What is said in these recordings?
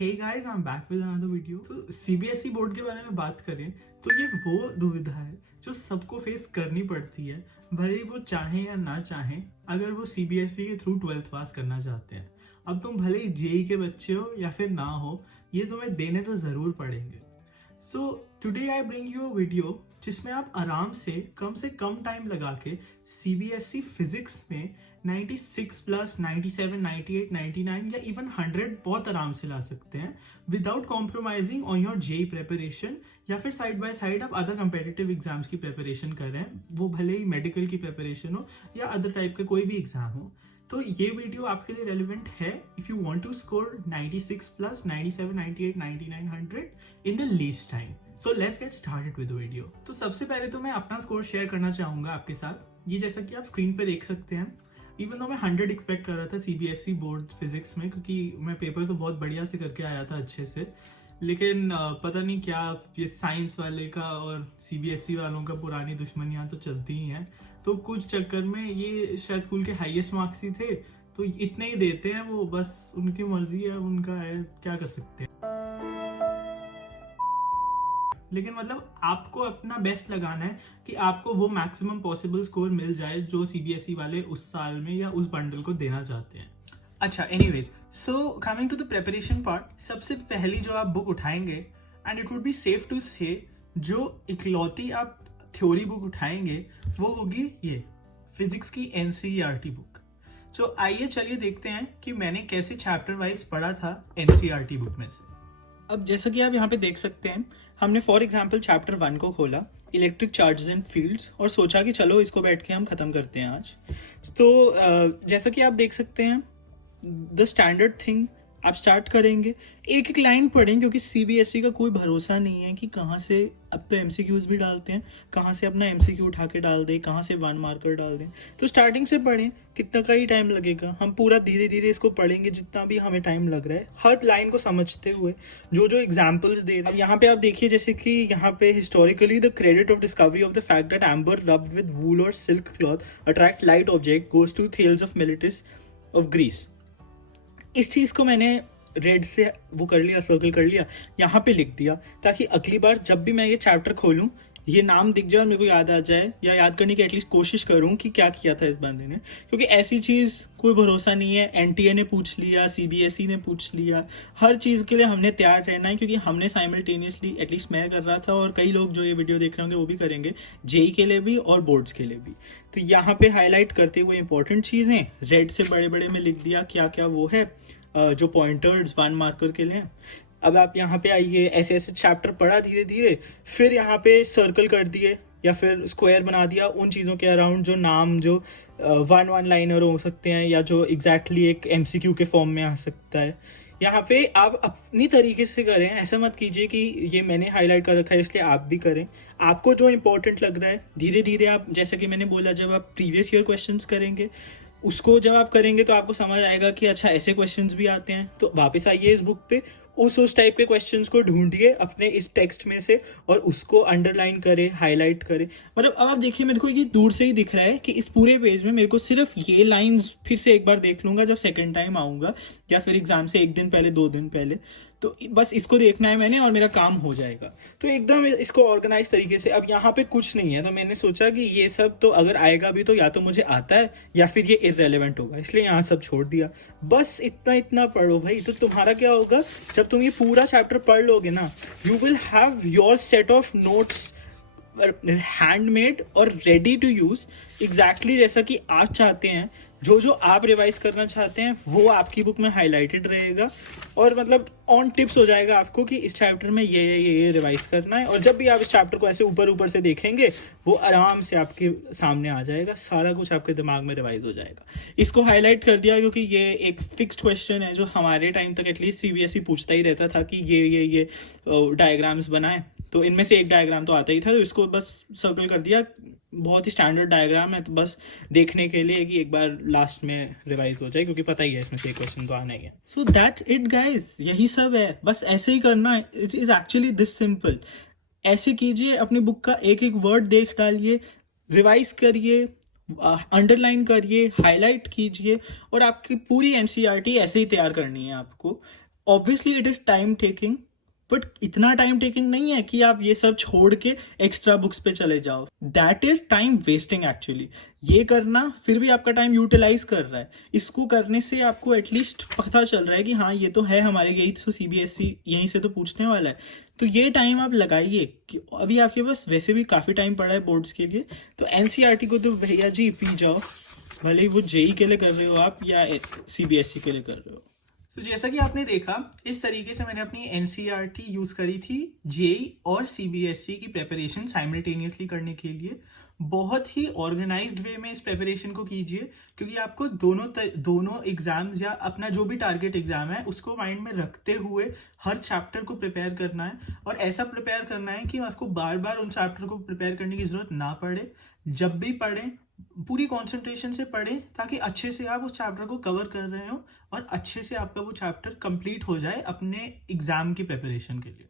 Hey guys, I am back with another video. तो CBSE board के बारे में बात करें तो ये वो दुविधा है जो सबको फेस करनी पड़ती है, भले ही वो चाहें या ना चाहें। अगर वो सीबीएसई के थ्रू 12th पास करना चाहते हैं, अब तुम भले ही जेई के बच्चे हो या फिर ना हो, ये तुम्हें देने तो जरूर पड़ेंगे। So today I bring you a video जिसमें आप आराम से कम टाइम लगा के सीबीएसई फिजिक्स में 96 प्लस 97, 98, 99 या इवन 100 बहुत आराम से ला सकते हैं without compromising on your JEE preparation, या फिर साइड बाय साइड आप अदर कंपेटिटिव एग्जाम्स की प्रिपरेशन कर रहे हैं, वो भले ही मेडिकल की प्रिपरेशन हो या अदर टाइप के कोई भी एग्जाम हो। तो ये वीडियो आपके लिए रेलिवेंट है if you want to score 96 plus 97, 98, 99, 100 in the least time. So let's get started with the video. तो सबसे पहले तो मैं अपना स्कोर शेयर करना चाहूंगा आपके साथ। ये जैसा कि आप स्क्रीन पे देख सकते हैं, इवन तो मैं 100 एक्सपेक्ट कर रहा था सीबीएसई बोर्ड फिजिक्स में, क्योंकि मैं पेपर तो बहुत बढ़िया से करके आया था अच्छे से, लेकिन पता नहीं क्या ये साइंस वाले का और सीबीएसई वालों का पुरानी दुश्मनियां तो चलती ही हैं। तो कुछ चक्कर में ये शायद स्कूल के हाईएस्ट मार्क्स ही थे, तो इतने ही देते हैं वो, बस उनकी मर्जी है, उनका है, क्या कर सकते हैं। लेकिन मतलब आपको अपना बेस्ट लगाना है कि आपको वो मैक्सिमम पॉसिबल स्कोर मिल जाए जो सीबीएसई वाले उस साल में या उस बंडल को देना चाहते हैं। अच्छा, anyways, so coming to the preparation part, सबसे पहली जो आप बुक उठाएंगे, and it would be safe to say जो इकलौती आप थ्योरी बुक उठाएंगे वो होगी ये फिजिक्स की एनसीईआरटी बुक। तो आइए चलिए देखते हैं कि मैंने कैसे चैप्टर वाइज पढ़ा था एनसीईआरटी बुक में से। अब जैसा कि आप यहाँ पे देख सकते हैं, हमने फॉर एग्जाम्पल चैप्टर 1 को खोला, इलेक्ट्रिक चार्जेस एंड फील्ड्स, और सोचा कि चलो इसको बैठ के हम खत्म करते हैं आज। तो जैसा कि आप देख सकते हैं, द स्टैंडर्ड थिंग आप स्टार्ट करेंगे, एक एक लाइन पढ़ें, क्योंकि सीबीएसई का कोई भरोसा नहीं है कि कहाँ से, अब तो एमसीक्यूज भी डालते हैं, कहाँ से अपना एमसीक्यू उठा के डाल दें, कहाँ से 1 मार्कर डाल दें। तो स्टार्टिंग से पढ़ें, कितना का ही टाइम लगेगा, हम पूरा धीरे धीरे इसको पढ़ेंगे जितना भी हमें टाइम लग रहा है, हर लाइन को समझते हुए जो जो एग्जाम्पल्स दे रहे हैं। अब यहाँ पे आप देखिए, जैसे कि यहाँ पे historically the credit of discovery of the fact that amber rubbed with wool और silk cloth attracts light object goes to Thales of Miletus of Greece. इस चीज को मैंने रेड से वो कर लिया, सर्कल कर लिया, यहाँ पे लिख दिया, ताकि अगली बार जब भी मैं ये चैप्टर खोलूं ये नाम दिख जाए और मेरे को याद आ जाए, या याद करने की एटलीस्ट कोशिश करूं कि क्या किया था इस बंदे ने। क्योंकि ऐसी चीज कोई भरोसा नहीं है, एनटीए ने पूछ लिया, सीबीएसई ने पूछ लिया, हर चीज के लिए हमने तैयार रहना है, क्योंकि हमने साइमल्टेनियसली, एटलीस्ट मैं कर रहा था और कई लोग जो ये वीडियो देख रहे होंगे वो भी करेंगे, जेई के लिए भी और बोर्ड्स के लिए भी। तो यहाँ पे हाईलाइट करते हुए इंपॉर्टेंट चीजें रेड से बड़े बड़े में लिख दिया क्या क्या वो है, जो पॉइंटर्स 1 मार्कर के लिए। अब आप यहाँ पे आइए, ऐसे ऐसे चैप्टर पढ़ा धीरे धीरे, फिर यहाँ पे सर्कल कर दिए या फिर स्क्वायर बना दिया उन चीज़ों के अराउंड जो नाम जो 1 लाइनर हो सकते हैं, या जो एग्जैक्टली एक एमसीक्यू के फॉर्म में आ सकता है। यहाँ पे आप अपनी तरीके से करें, ऐसा मत कीजिए कि ये मैंने हाईलाइट कर रखा है इसलिए आप भी करें। आपको जो इंपॉर्टेंट लग रहा है धीरे धीरे आप, जैसे कि मैंने बोला, जब आप प्रीवियस ईयर क्वेश्चंस करेंगे उसको जब आप करेंगे तो आपको समझ आएगा कि अच्छा ऐसे क्वेश्चंस भी आते हैं। तो वापस आइए इस बुक पे, उस टाइप के क्वेश्चंस को ढूंढिए अपने इस टेक्स्ट में से और उसको अंडरलाइन करें, हाईलाइट करें। मतलब अब आप देखिए, मेरे को ये दूर से ही दिख रहा है कि इस पूरे पेज में मेरे को सिर्फ ये लाइंस फिर से एक बार देख लूंगा जब सेकंड टाइम आऊंगा, या फिर एग्जाम से 1 दिन पहले, 2 दिन पहले, तो बस इसको देखना है मैंने और मेरा काम हो जाएगा। तो एकदम इसको ऑर्गेनाइज तरीके से। अब यहाँ पे कुछ नहीं है, तो मैंने सोचा कि ये सब तो अगर आएगा भी तो या तो मुझे आता है या फिर ये इररेलेवेंट होगा, इसलिए यहाँ सब छोड़ दिया। बस इतना इतना पढ़ो भाई, तो तुम्हारा क्या होगा, जब तुम ये पूरा चैप्टर पढ़ लोगे ना, you will have your set of notes handmade और रेडी टू यूज, एग्जैक्टली जैसा कि आप चाहते हैं। जो जो आप रिवाइज करना चाहते हैं वो आपकी बुक में हाईलाइटेड रहेगा, और मतलब ऑन टिप्स हो जाएगा आपको कि इस चैप्टर में ये रिवाइज करना है। और जब भी आप इस चैप्टर को ऐसे ऊपर ऊपर से देखेंगे वो आराम से आपके सामने आ जाएगा, सारा कुछ आपके दिमाग में रिवाइज हो जाएगा। इसको हाईलाइट कर दिया क्योंकि ये एक फिक्स्ड क्वेश्चन है जो हमारे टाइम तक एटलीस्ट सीबीएसई पूछता ही रहता था कि ये डायग्राम्स बनाए, तो इनमें से एक डायग्राम तो आता ही था, तो इसको बस सर्कल कर दिया। बहुत ही स्टैंडर्ड डायग्राम है, तो बस देखने के लिए कि एक बार लास्ट में रिवाइज हो जाए, क्योंकि पता ही है इसमें से क्वेश्चन तो आना ही है। सो दैट्स इट गाइज, यही सब है, बस ऐसे ही करना है। It is actually this simple. ऐसे कीजिए, अपनी बुक का एक एक वर्ड देख डालिए, रिवाइज करिए, अंडरलाइन करिए, हाईलाइट कीजिए, और आपकी पूरी एनसीईआरटी ऐसे ही तैयार करनी है आपको। Obviously it is time taking, but इतना टाइम टेकिंग नहीं है कि आप ये सब छोड़ के एक्स्ट्रा बुक्स पे चले जाओ. That is time wasting actually. ये करना फिर भी आपका टाइम यूटिलाइज कर रहा है. इसको करने से आपको एटलीस्ट पता चल रहा है कि हाँ ये तो है हमारे, यही तो सीबीएसई यहीं से तो पूछने वाला है. तो ये टाइम आप लगाइए कि अभी आपके पास वैसे भी काफी टाइम पड़ा है बोर्ड्स के लिए. तो एनसीईआरटी को तो भैया जी पी जाओ, भले ही वो जेई के लिए कर रहे हो आप या सीबीएसई के लिए कर रहे हो. तो जैसा कि आपने देखा, इस तरीके से मैंने अपनी एनसीईआरटी यूज करी थी जेई और सीबीएसई की प्रिपरेशन साइमल्टेनियसली करने के लिए. बहुत ही ऑर्गेनाइज्ड वे में इस प्रिपरेशन को कीजिए, क्योंकि आपको दोनों एग्जाम्स या अपना जो भी टारगेट एग्जाम है उसको माइंड में रखते हुए हर चैप्टर को प्रिपेयर करना है. और ऐसा प्रिपेयर करना है कि आपको बार बार उन चैप्टर को प्रिपेयर करने की जरूरत ना पड़े. जब भी पढ़ें पूरी कंसंट्रेशन से पढ़ें, ताकि अच्छे से आप उस चैप्टर को कवर कर रहे हो और अच्छे से आपका वो चैप्टर कंप्लीट हो जाए अपने एग्जाम की प्रिपरेशन के लिए.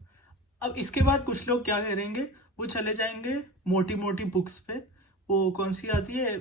अब इसके बाद कुछ लोग क्या करेंगे, वो चले जाएंगे मोटी मोटी बुक्स पे. वो कौन सी आती है,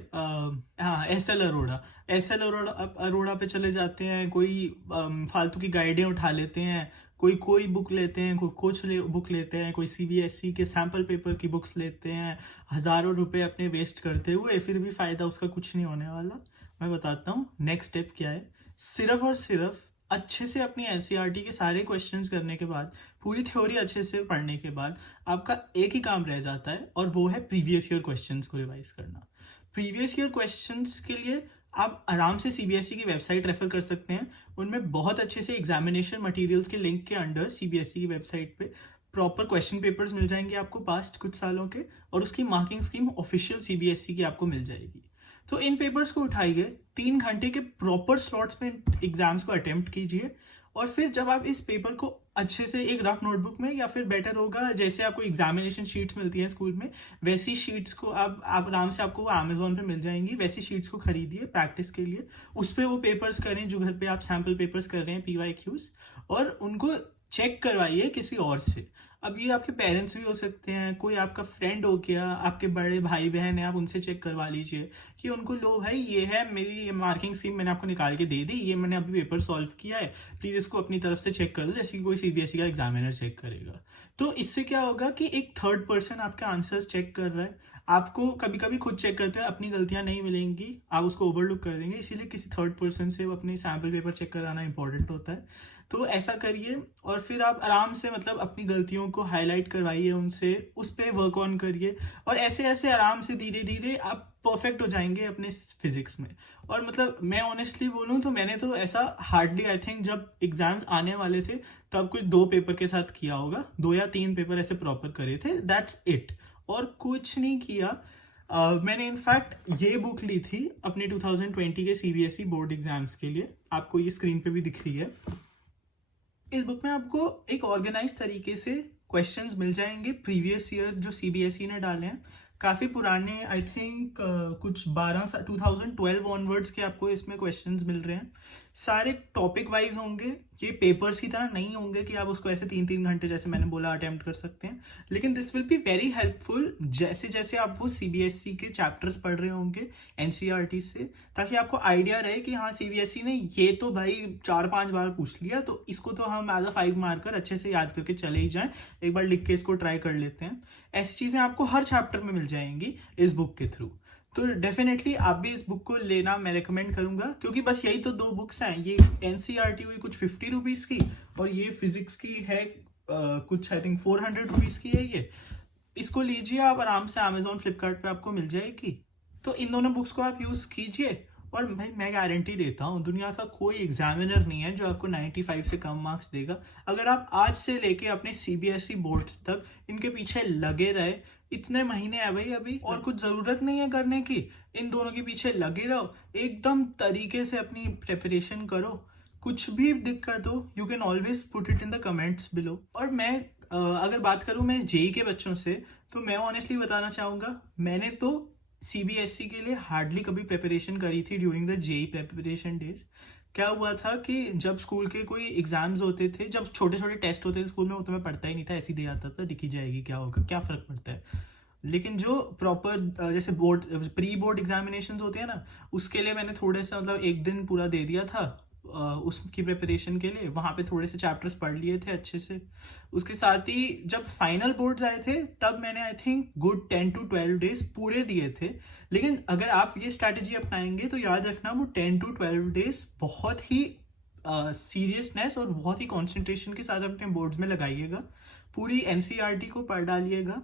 हाँ एस एल अरोड़ा पे चले जाते हैं. कोई फालतू की गाइडें उठा लेते हैं, कोई बुक लेते हैं, कोई बुक लेते हैं, कोई सीबीएसई के सैम्पल पेपर की बुक्स लेते हैं. हजारों रुपए अपने वेस्ट करते हुए फिर भी फायदा उसका कुछ नहीं होने वाला. मैं बताता हूँ नेक्स्ट स्टेप क्या है. सिर्फ और सिर्फ अच्छे से अपनी एनसीईआरटी के सारे क्वेश्चंस करने के बाद, पूरी थ्योरी अच्छे से पढ़ने के बाद आपका एक ही काम रह जाता है, और वो है प्रीवियस ईयर क्वेश्चंस को रिवाइज करना. प्रीवियस ईयर क्वेश्चंस के लिए आप आराम से सीबीएसई की वेबसाइट रेफर कर सकते हैं. उनमें बहुत अच्छे से एग्जामिनेशन मटेरियल्स के लिंक के अंडर सीबीएसई की वेबसाइट पे प्रॉपर क्वेश्चन पेपर्स मिल जाएंगे आपको पास्ट कुछ सालों के, और उसकी मार्किंग स्कीम ऑफिशियल सीबीएसई की आपको मिल जाएगी. तो इन पेपर्स को उठाइए, 3 घंटे के प्रॉपर स्लॉट्स में एग्जाम्स को अटेम्प्ट कीजिए, और फिर जब आप इस पेपर को अच्छे से एक रफ नोटबुक में, या फिर बेटर होगा जैसे आपको एग्जामिनेशन शीट्स मिलती हैं स्कूल में, वैसी शीट्स को आप आराम से आपको अमेजोन पे मिल जाएंगी, वैसी शीट्स को खरीदिए प्रैक्टिस के लिए. उस पर वो पेपर्स करें जो घर पे आप सैम्पल पेपर्स कर रहे हैं PYQs, और उनको चेक करवाइए किसी और से. अब ये आपके पेरेंट्स भी हो सकते हैं, कोई आपका फ्रेंड हो गया, आपके बड़े भाई बहन है, आप उनसे चेक करवा लीजिए कि उनको लो भाई ये है मेरी मार्किंग स्कीम, मैंने आपको निकाल के दे दी, ये मैंने अभी पेपर सॉल्व किया है, प्लीज इसको अपनी तरफ से चेक कर दो, जैसे कि कोई सीबीएसई का एग्जामिनर चेक करेगा. तो इससे क्या होगा कि एक थर्ड पर्सन आपके आंसर्स चेक कर रहा है. आपको कभी कभी खुद चेक करते हुए अपनी गलतियां नहीं मिलेंगी, आप उसको ओवरलुक कर देंगे, इसीलिए किसी थर्ड पर्सन से अपने सैम्पल पेपर चेक कराना इंपॉर्टेंट होता है. तो ऐसा करिए, और फिर आप आराम से मतलब अपनी गलतियों को हाईलाइट करवाइए उनसे, उस पर वर्क ऑन करिए, और ऐसे ऐसे आराम से धीरे धीरे आप परफेक्ट हो जाएंगे अपने फिजिक्स में. और मतलब मैं ऑनेस्टली बोलूं तो मैंने तो ऐसा हार्डली, आई थिंक जब एग्जाम्स आने वाले थे तब कुछ 2 पेपर के साथ किया होगा, 2 या 3 पेपर ऐसे प्रॉपर करे थे, दैट्स इट, और कुछ नहीं किया. मैंने इनफैक्ट ये बुक ली थी अपने 2020 के सीबीएसई बोर्ड एग्जाम्स के लिए, आपको ये स्क्रीन पे भी दिख रही है. इस बुक में आपको एक ऑर्गेनाइज तरीके से क्वेश्चंस मिल जाएंगे प्रीवियस ईयर जो सीबीएसई ने डाले हैं, काफी पुराने, आई थिंक कुछ 2012 ऑनवर्ड्स के आपको इसमें क्वेश्चंस मिल रहे हैं. सारे टॉपिक वाइज होंगे, ये पेपर्स की तरह नहीं होंगे कि आप उसको ऐसे 3-3 घंटे जैसे मैंने बोला अटेम्प्ट कर सकते हैं, लेकिन this will be very helpful जैसे जैसे आप वो सीबीएसई के चैप्टर्स पढ़ रहे होंगे एनसीईआरटी से, ताकि आपको आइडिया रहे कि हाँ सीबीएसई ने ये तो भाई 4-5 बार पूछ लिया, तो इसको तो हम एज अ 5 मार्कर अच्छे से याद करके चले ही जाएं, एक बार लिख के इसको ट्राई कर लेते हैं. ऐसी चीजें आपको हर चैप्टर में मिल जाएंगी इस बुक के थ्रू. तो डेफिनेटली आप भी इस बुक को लेना मैं रेकमेंड करूंगा, क्योंकि बस यही तो 2 बुक्स हैं, ये एनसीईआरटी हुई कुछ 50 रुपीज की, और ये फिजिक्स की है कुछ आई थिंक 400 रुपीज की है. ये इसको लीजिए आप आराम से, अमेजोन फ्लिपकार्ट पे आपको मिल जाएगी. तो इन दोनों बुक्स को आप यूज कीजिए, और भाई मैं गारंटी देता हूँ दुनिया का कोई एग्जामिनर नहीं है जो आपको 95 से कम मार्क्स देगा. अगर आप आज से लेके अपने सीबीएसई बोर्ड्स तक इनके पीछे लगे रहे, इतने महीने है भाई अभी, और कुछ जरूरत नहीं है करने की, इन दोनों के पीछे लगे रहो, एकदम तरीके से अपनी प्रिपरेशन करो. कुछ भी दिक्कत हो you can always put it in the comments below. और मैं अगर बात करूं मैं जेई के बच्चों से, तो मैं ऑनेस्टली बताना चाहूंगा, मैंने तो सीबीएसई के लिए हार्डली कभी प्रिपरेशन करी थी during the JEE preparation days. क्या हुआ था कि जब स्कूल के कोई एग्जाम्स होते थे, जब छोटे छोटे टेस्ट होते थे स्कूल में, वो तो मैं पढ़ता ही नहीं था, ऐसे दे आता था, दिखी जाएगी क्या होगा, क्या फर्क पड़ता है. लेकिन जो प्रॉपर जैसे बोर्ड प्री बोर्ड एग्जामिनेशन होते हैं ना, उसके लिए मैंने थोड़े सा मतलब एक दिन पूरा दे दिया था उसकी प्रिपरेशन के लिए, वहाँ पे थोड़े से चैप्टर्स पढ़ लिए थे अच्छे से। उसके साथ ही जब फाइनल बोर्ड्स आए थे तब मैंने I think good 10 to 12 days पूरे दिए थे। लेकिन अगर आप ये स्ट्रैटेजी अपनाएंगे तो याद रखना वो 10 to 12 डेज बहुत ही सीरियसनेस और बहुत ही कॉन्सेंट्रेशन के साथ अपने बोर्ड्स में लगाइएगा। पूरी एनसीईआरटी को पढ़ डालिएगा।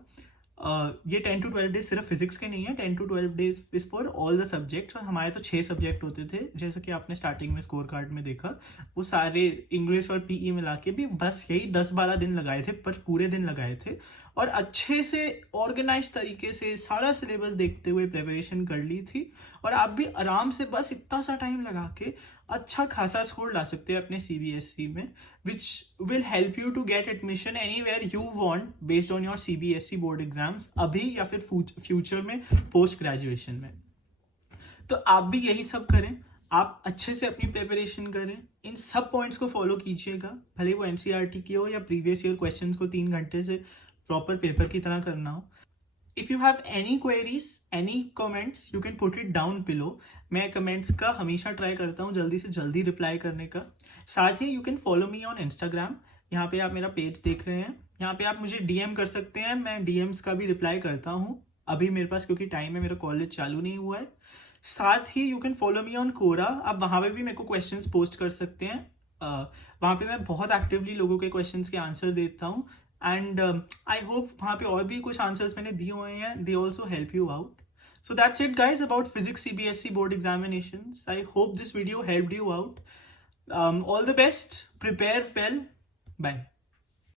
ये 10 to 12 डेज सिर्फ फिजिक्स के नहीं है, 10 to 12 days is for all the subjects. और हमारे तो 6 सब्जेक्ट होते थे, जैसा कि आपने स्टार्टिंग में स्कोर कार्ड में देखा। वो सारे इंग्लिश और पीई मिला के भी बस यही 10-12 दिन लगाए थे, पर पूरे दिन लगाए थे। और अच्छे से ऑर्गेनाइज तरीके से सारा सिलेबस देखते हुए प्रिपरेशन कर ली थी। और आप भी आराम से बस इतना सा टाइम लगा के अच्छा खासा स्कोर ला सकते हैं अपने सीबीएसई में, which will help you to get admission anywhere you want based on your CBSE board exams, अभी या फिर फ्यूचर में पोस्ट ग्रेजुएशन में। तो आप भी यही सब करें, आप अच्छे से अपनी प्रिपरेशन करें, इन सब पॉइंट्स को फॉलो कीजिएगा, भले वो एनसीईआरटी की हो या प्रीवियस ईयर क्वेश्चंस को 3 घंटे से प्रॉपर पेपर की तरह करना हो। If you have any queries, any comments, you can put it down below. मैं कमेंट्स का हमेशा ट्राई करता हूँ जल्दी से जल्दी रिप्लाई करने का। साथ ही you can follow me on Instagram, यहाँ पे आप मेरा पेज देख रहे हैं, यहाँ पे आप मुझे डीएम कर सकते हैं, मैं डीएम्स का भी रिप्लाई करता हूँ अभी मेरे पास, क्योंकि टाइम है, मेरा कॉलेज चालू नहीं हुआ है। साथ ही you can follow me on Quora, आप वहाँ पे भी मेरे को क्वेश्चंस पोस्ट कर सकते हैं। वहाँ पे मैं बहुत एक्टिवली लोगों के क्वेश्चंस के आंसर देता हूँ। एंड आई होप वहाँ पे और भी कुछ आंसर्स मैंने दिए हुए हैं, they also help you out. So that's it guys about physics CBSE board examinations. I hope this video helped you out. All the best, prepare well, bye.